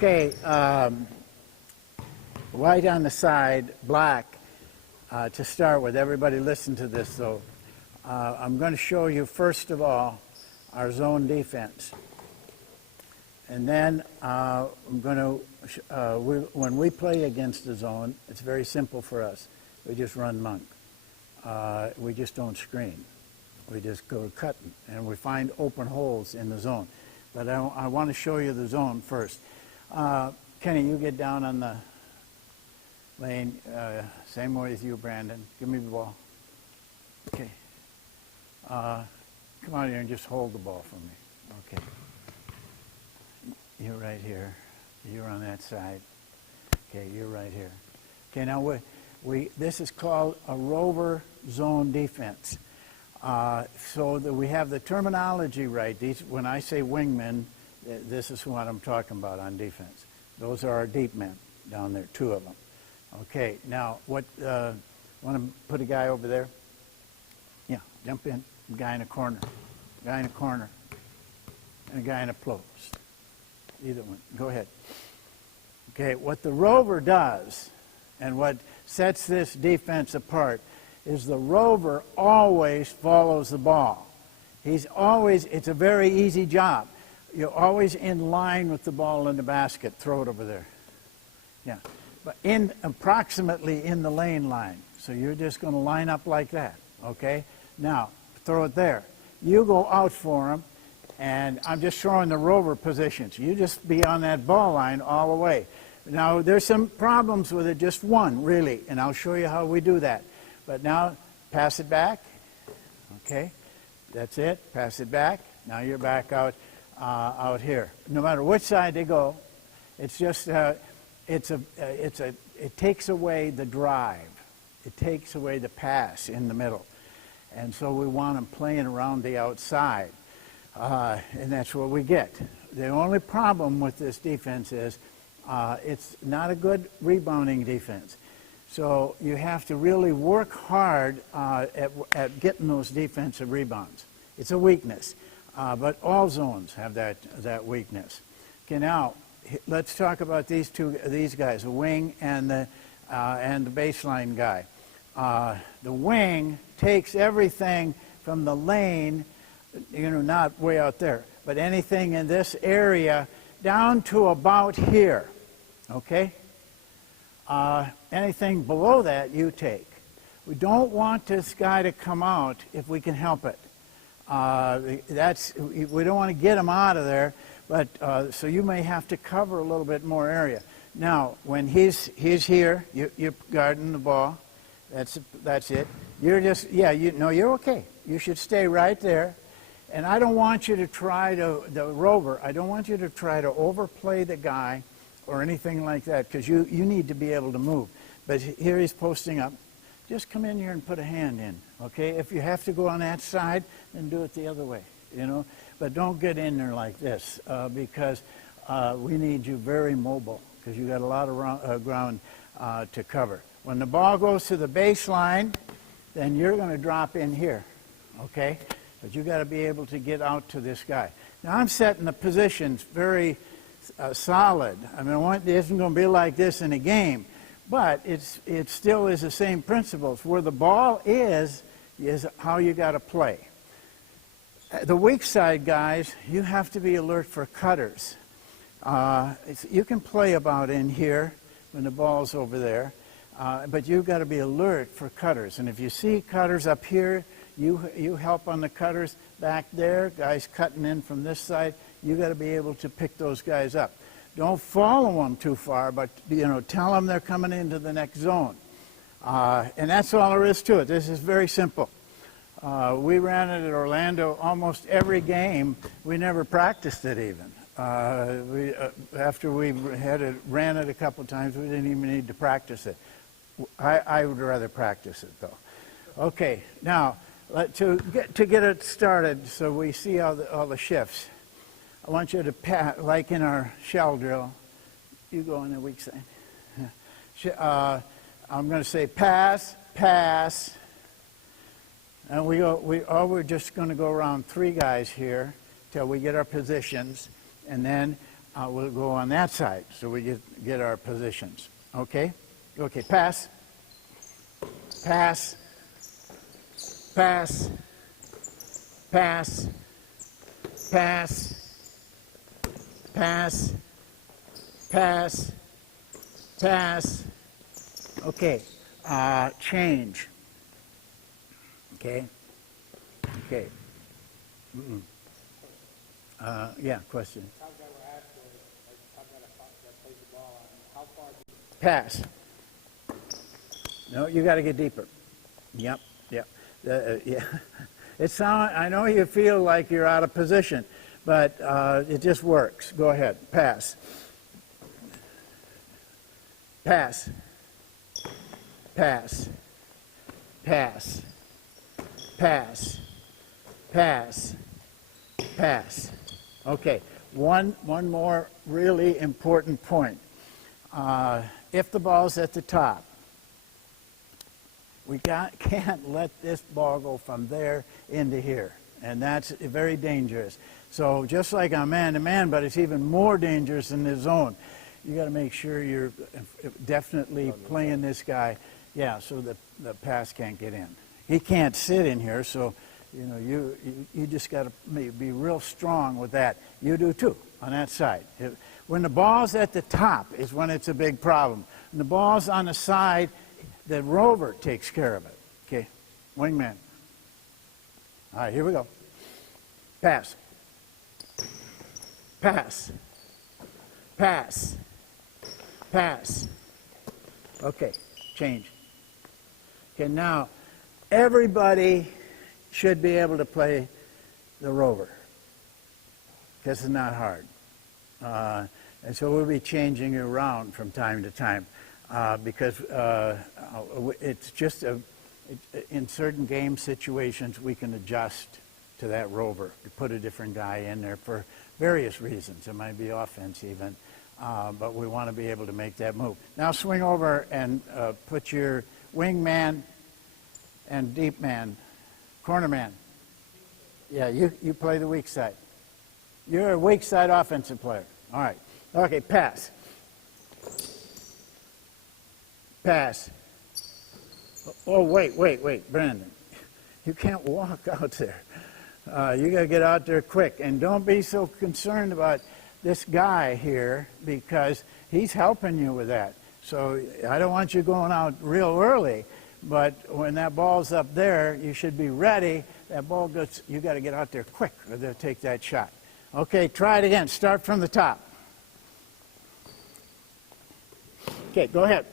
Okay, white on the side, black to start with. Everybody listen to this though. I'm going to show you first of all our zone defense. And then I'm going to, when we play against the zone, it's very simple for us. We just run monk. We just don't screen. We just go cutting, and we find open holes in the zone. But I want to show you the zone first. Kenny, you get down on the lane. Same way as you, Brandon. Give me the ball. Okay. Come out here and just hold the ball for me. Okay. You're right here. You're on that side. Okay, you're right here. Okay, now this is called a rover zone defense. So that we have the terminology right. When I say wingmen, this is what I'm talking about on defense. Those are our deep men down there, 2 of them. Okay, now want to put a guy over there? Yeah, jump in. A guy in a corner. A guy in a corner. And a guy in a post. Either one. Go ahead. Okay, what the rover does and what sets this defense apart is the rover always follows the ball. It's a very easy job. You're always in line with the ball in the basket. Throw it over there. Yeah, but approximately in the lane line. So you're just going to line up like that, okay? Now, throw it there. You go out for him, and I'm just showing the rover positions. You just be on that ball line all the way. Now, there's some problems with it, just one, really, and I'll show you how we do that. But now, pass it back. Okay, that's it. Pass it back. Now you're back out here. No matter which side they go, it's just it takes away the drive. It takes away the pass in the middle, and so we want them playing around the outside, and that's what we get. The only problem with this defense is it's not a good rebounding defense. So you have to really work hard at getting those defensive rebounds. It's a weakness, but all zones have that weakness. Okay, now let's talk about these guys, the wing and the baseline guy. The wing takes everything from the lane, not way out there, but anything in this area down to about here. Okay. Anything below that, you take. We don't want this guy to come out if we can help it. We don't want to get him out of there, but so you may have to cover a little bit more area. Now, when he's here, you're guarding the ball. That's it. You're just you're okay. You should stay right there. And I don't want you to try the rover. I don't want you to try to overplay the guy or anything like that, because you need to be able to move. But here he's posting up. Just come in here and put a hand in, okay? If you have to go on that side, then do it the other way, But don't get in there like this, because we need you very mobile, because you got a lot of ground to cover. When the ball goes to the baseline, then you're going to drop in here, okay? But you got to be able to get out to this guy. Now I'm setting the positions very solid. I mean, it isn't going to be like this in a game, but it still is the same principles. Where the ball is how you got to play. The weak side guys, you have to be alert for cutters. You can play about in here when the ball's over there, but you've got to be alert for cutters. And if you see cutters up here, you help on the cutters back there. Guys cutting in from this side. You got to be able to pick those guys up. Don't follow them too far, but tell them they're coming into the next zone. And that's all there is to it. This is very simple. We ran it at Orlando almost every game. We never practiced it even. After we ran it a couple times, we didn't even need to practice it. I would rather practice it though. Okay, now to get it started, so we see all the shifts. I want you to pass, like in our shell drill. You go on the weak side. I'm going to say pass, pass, and we're just going to go around 3 guys here till we get our positions, and then we'll go on that side so we get our positions. Okay? Okay, pass. Pass. Pass. Pass. Pass. Pass. Pass. Pass. Okay. Change. Okay. Okay. Yeah, question. Pass. No, you got to get deeper. Yep, yep. Yeah. I know you feel like you're out of position, but it just works. Go ahead. Pass. Pass. Pass. Pass. Pass. Pass. Pass. Okay. One more really important point. If the ball's at the top, we can't let this ball go from there into here, and that's very dangerous. So just like on man-to-man, but it's even more dangerous in the zone. You got to make sure you're definitely playing this guy, yeah, so that the pass can't get in. He can't sit in here, so you just got to be real strong with that. You do too on that side. When the ball's at the top is when it's a big problem. When the ball's on the side, the rover takes care of it. Okay, wingman. All right, here we go. Pass. Pass. Pass. Pass. Okay, change. Okay, now everybody should be able to play the rover because it's not hard. And so we'll be changing it around from time to time because it's just in certain game situations we can adjust to that rover to put a different guy in there for various reasons. It might be offense even, but we want to be able to make that move. Now swing over and put your wing man and deep man, corner man. Yeah, you play the weak side. You're a weak side offensive player. All right. Okay, pass. Pass. Oh, wait, Brandon. You can't walk out there. You got to get out there quick. And don't be so concerned about this guy here because he's helping you with that. So I don't want you going out real early, but when that ball's up there, you should be ready. That ball goes, you got to get out there quick or they'll take that shot. Okay, try it again. Start from the top. Okay, go ahead.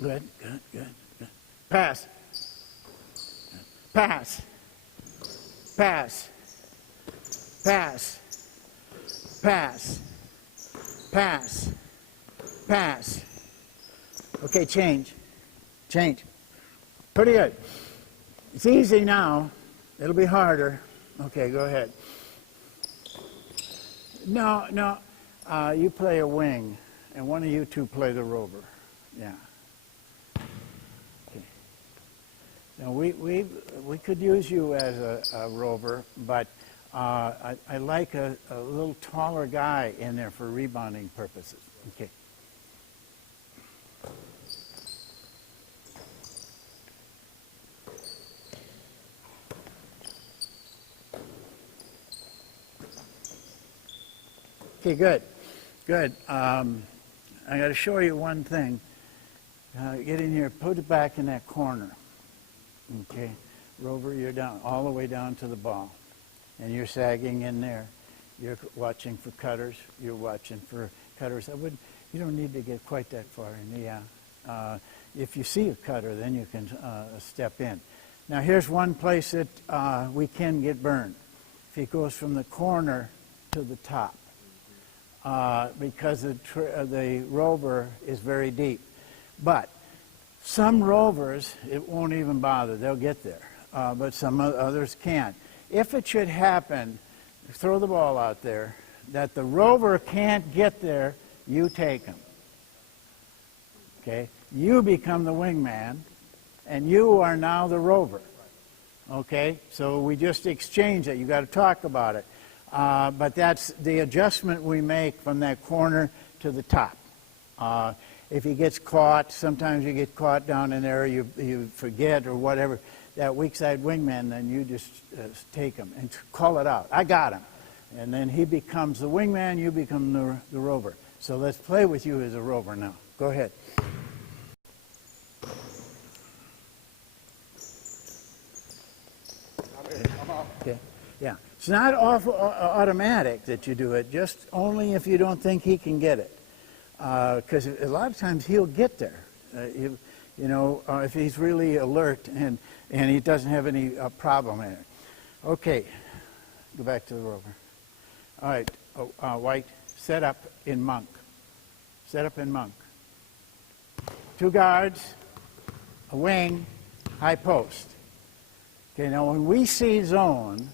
Good. Pass. Pass. Pass. Pass. Pass. Pass. Pass. Okay, change. Pretty good. It's easy now. It'll be harder. Okay, go ahead. No. You play a wing, and one of you two play the rover. Yeah. Okay. Now we could use you as a rover, but I like a little taller guy in there for rebounding purposes. Okay. Okay, good. I got to show you one thing. Get in here, put it back in that corner. Okay, Rover, you're down, all the way down to the ball. And you're sagging in there. You're watching for cutters. You're watching for cutters. You don't need to get quite that far in. Yeah. If you see a cutter, then you can step in. Now, here's one place that we can get burned. If he goes from the corner to the top. Because the rover is very deep. But some rovers, it won't even bother. They'll get there. But some others can't. If it should happen, throw the ball out there, that the rover can't get there, you take him. Okay? You become the wingman, and you are now the rover. Okay? So we just exchange it. You got to talk about it. But that's the adjustment we make from that corner to the top. If he gets caught, sometimes you get caught down in there, you forget or whatever, that weak side wingman, then you just take him and call it out. I got him. And then he becomes the wingman, you become the rover. So let's play with you as a rover now. Go ahead. Okay. Yeah. It's not automatic that you do it, just only if you don't think he can get it. Because a lot of times he'll get there. If he's really alert and he doesn't have any problem in it. Okay. Go back to the rover. All right. White, set up in monk. Set up in monk. 2 guards, a wing, high post. Okay, now when we see zone,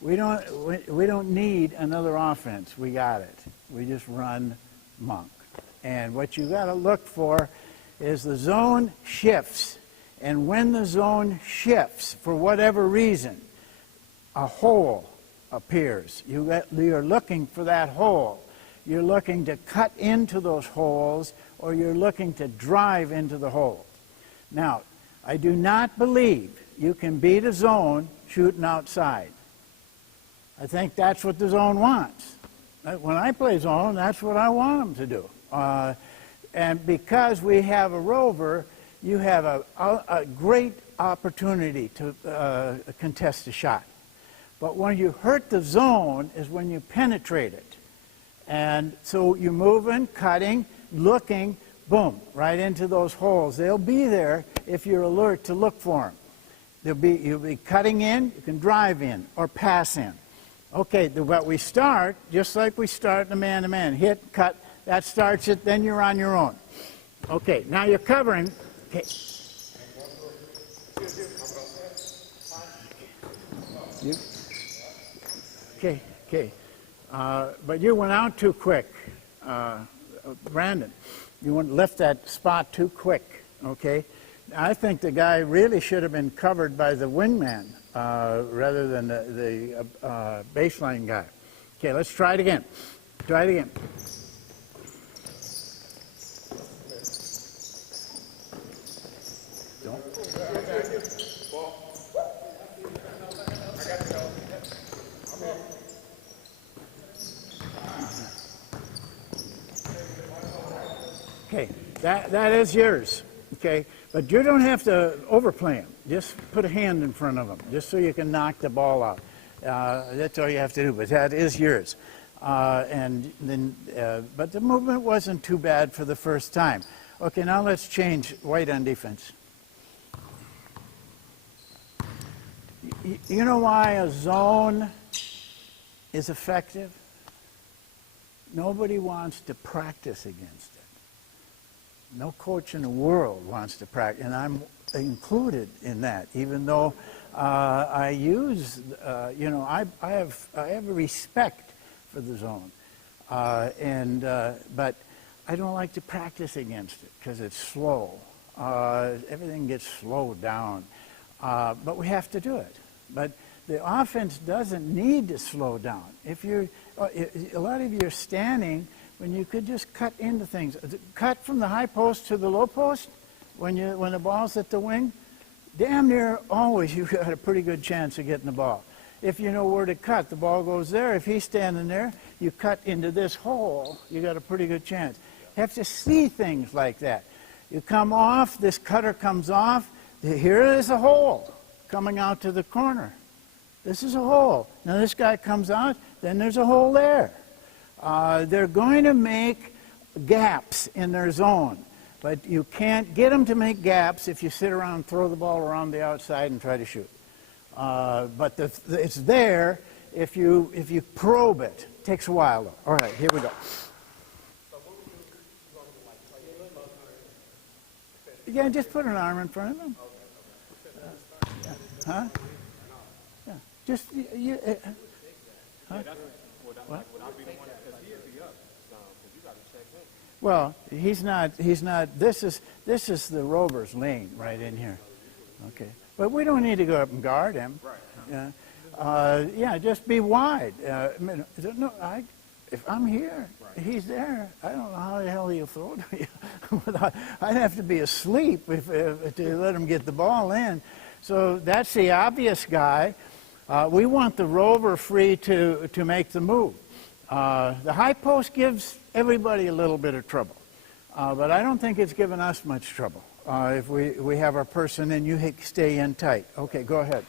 we don't need another offense. We got it. We just run monk. And what you got to look for is the zone shifts. And when the zone shifts, for whatever reason, a hole appears. You're looking for that hole. You're looking to cut into those holes, or you're looking to drive into the hole. Now, I do not believe you can beat a zone shooting outside. I think that's what the zone wants. When I play zone, that's what I want them to do. And because we have a rover, you have a great opportunity to contest a shot. But when you hurt the zone is when you penetrate it. And so you're moving, cutting, looking, boom, right into those holes. They'll be there if you're alert to look for them. You'll be cutting in, you can drive in or pass in. Okay, but we start just like we start in a man-to-man. Hit, cut, that starts it, then you're on your own. Okay, now you're covering. Okay. Okay. But you went out too quick, Brandon. You left that spot too quick, okay? I think the guy really should have been covered by the wingman rather than the baseline guy. Okay, let's try it again. Try it again. Okay, that is yours, okay? But you don't have to overplay him. Just put a hand in front of him, just so you can knock the ball out. That's all you have to do, but that is yours. But the movement wasn't too bad for the first time. Okay, now let's change white on defense. You know why a zone is effective? Nobody wants to practice against it. No coach in the world wants to practice, and I'm included in that, even though I use, I have a respect for the zone, but I don't like to practice against it because it's slow. Everything gets slowed down, but we have to do it. But the offense doesn't need to slow down. If you're, a lot of you are standing when you could just cut into things. Cut from the high post to the low post when the ball's at the wing, damn near always you've got a pretty good chance of getting the ball. If you know where to cut, the ball goes there. If he's standing there, you cut into this hole, you got a pretty good chance. You have to see things like that. You come off, this cutter comes off, here is a hole coming out to the corner. This is a hole. Now this guy comes out, then there's a hole there. They're going to make gaps in their zone, but you can't get them to make gaps if you sit around and throw the ball around the outside and try to shoot. But it's there if you probe it. It takes a while though. All right, here we go. Yeah, just put an arm in front of him. Huh? Yeah, just huh? What? Well, he's not. This is the Rover's lane right in here. Okay, but we don't need to go up and guard him. Yeah. Yeah, just be wide. No, if I'm here, he's there. I don't know how the hell he'll throw to you. I'd have to be asleep to let him get the ball in. So that's the obvious guy. We want the rover free to make the move. The high post gives everybody a little bit of trouble, but I don't think it's given us much trouble. If we have our person in, you stay in tight. Okay, go ahead.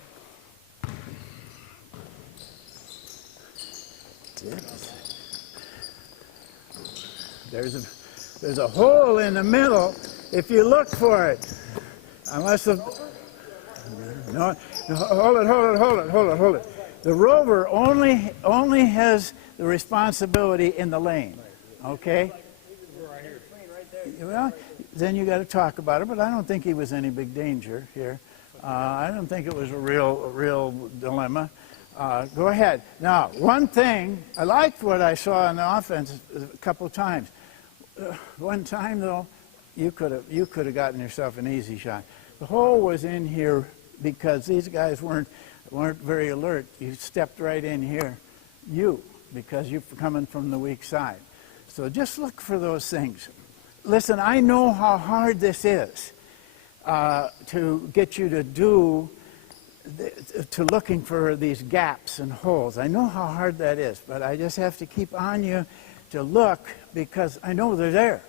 There's a hole in the middle if you look for it. Unless the... No, hold it. The rover only has the responsibility in the lane, okay? Well, then you got to talk about it, but I don't think he was any big danger here. I don't think it was a real dilemma. Go ahead. Now, one thing, I liked what I saw in the offense a couple of times. One time, though, you could have gotten yourself an easy shot. The hole was in here because these guys weren't very alert. You stepped right in here, because you're coming from the weak side. So just look for those things. Listen, I know how hard this is to get you to looking for these gaps and holes. I know how hard that is, but I just have to keep on you to look because I know they're there.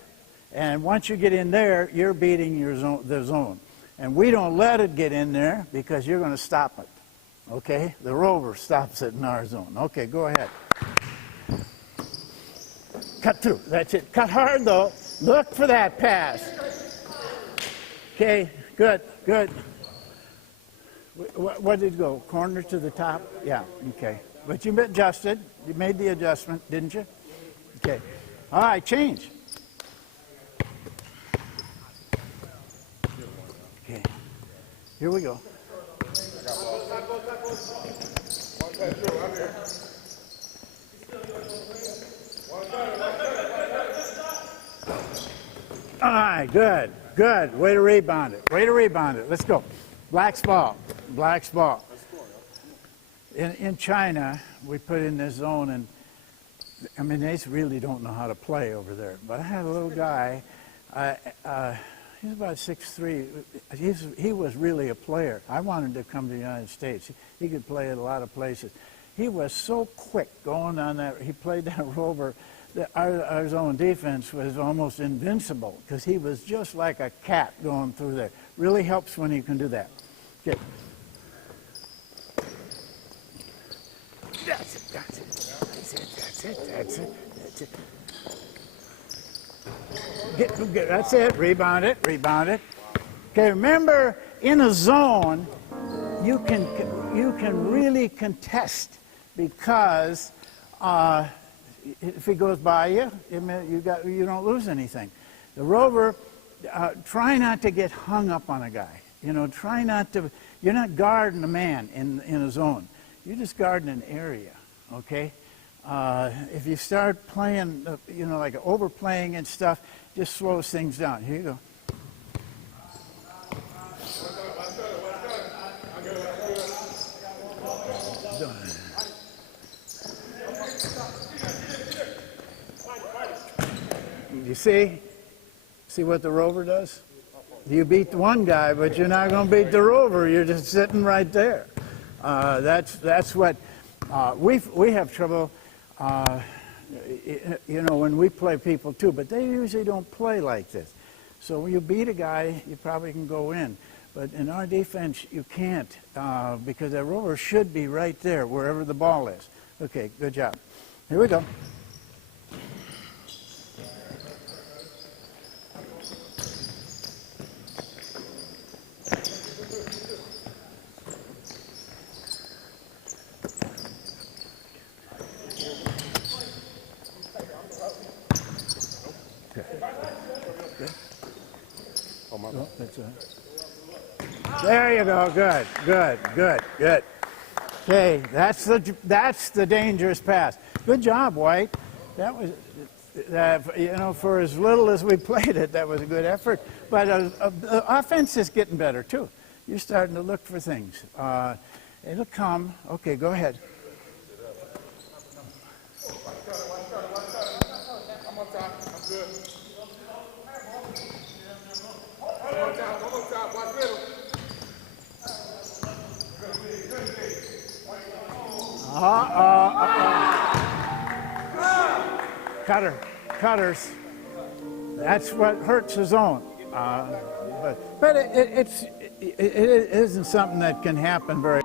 And once you get in there, you're beating the zone. And we don't let it get in there because you're going to stop it. Okay? The rover stops it in our zone. Okay, go ahead. Cut through. That's it. Cut hard, though. Look for that pass. Okay, good. What did it go? Corner to the top? Yeah, okay. But you adjusted. You made the adjustment, didn't you? Okay. All right, change. Okay. Here we go. All right, good. Way to rebound it. Let's go. Black's ball. In China, we put in this zone, and I mean, they really don't know how to play over there. But I had a little guy, he's about 6'3". He was really a player. I wanted to come to the United States. He could play at a lot of places. He was so quick going on that. He played that rover. Our zone defense was almost invincible because he was just like a cat going through there. Really helps when you can do that. Okay. That's it. That's it. Rebound it. Okay, remember, in a zone, you can really contest because if he goes by you, you don't lose anything. The rover, try not to get hung up on a guy. Try not to. You're not guarding a man in a zone. You're just guarding an area. Okay. If you start playing, like overplaying and stuff, just slows things down. Here you go. You see what the rover does? You beat one guy, but you're not going to beat the rover. You're just sitting right there. That's what we have trouble. When we play people too, but they usually don't play like this. So when you beat a guy, you probably can go in. But in our defense, you can't because that rover should be right there, wherever the ball is. Okay, good job. Here we go. There you go. Good. Okay, that's the dangerous pass. Good job, White. That was, for as little as we played it, that was a good effort. But the offense is getting better too. You're starting to look for things. It'll come. Okay, go ahead. One more time. I'm good. One more time. Watch middle. Cutters. That's what hurts his own. But it isn't something that can happen very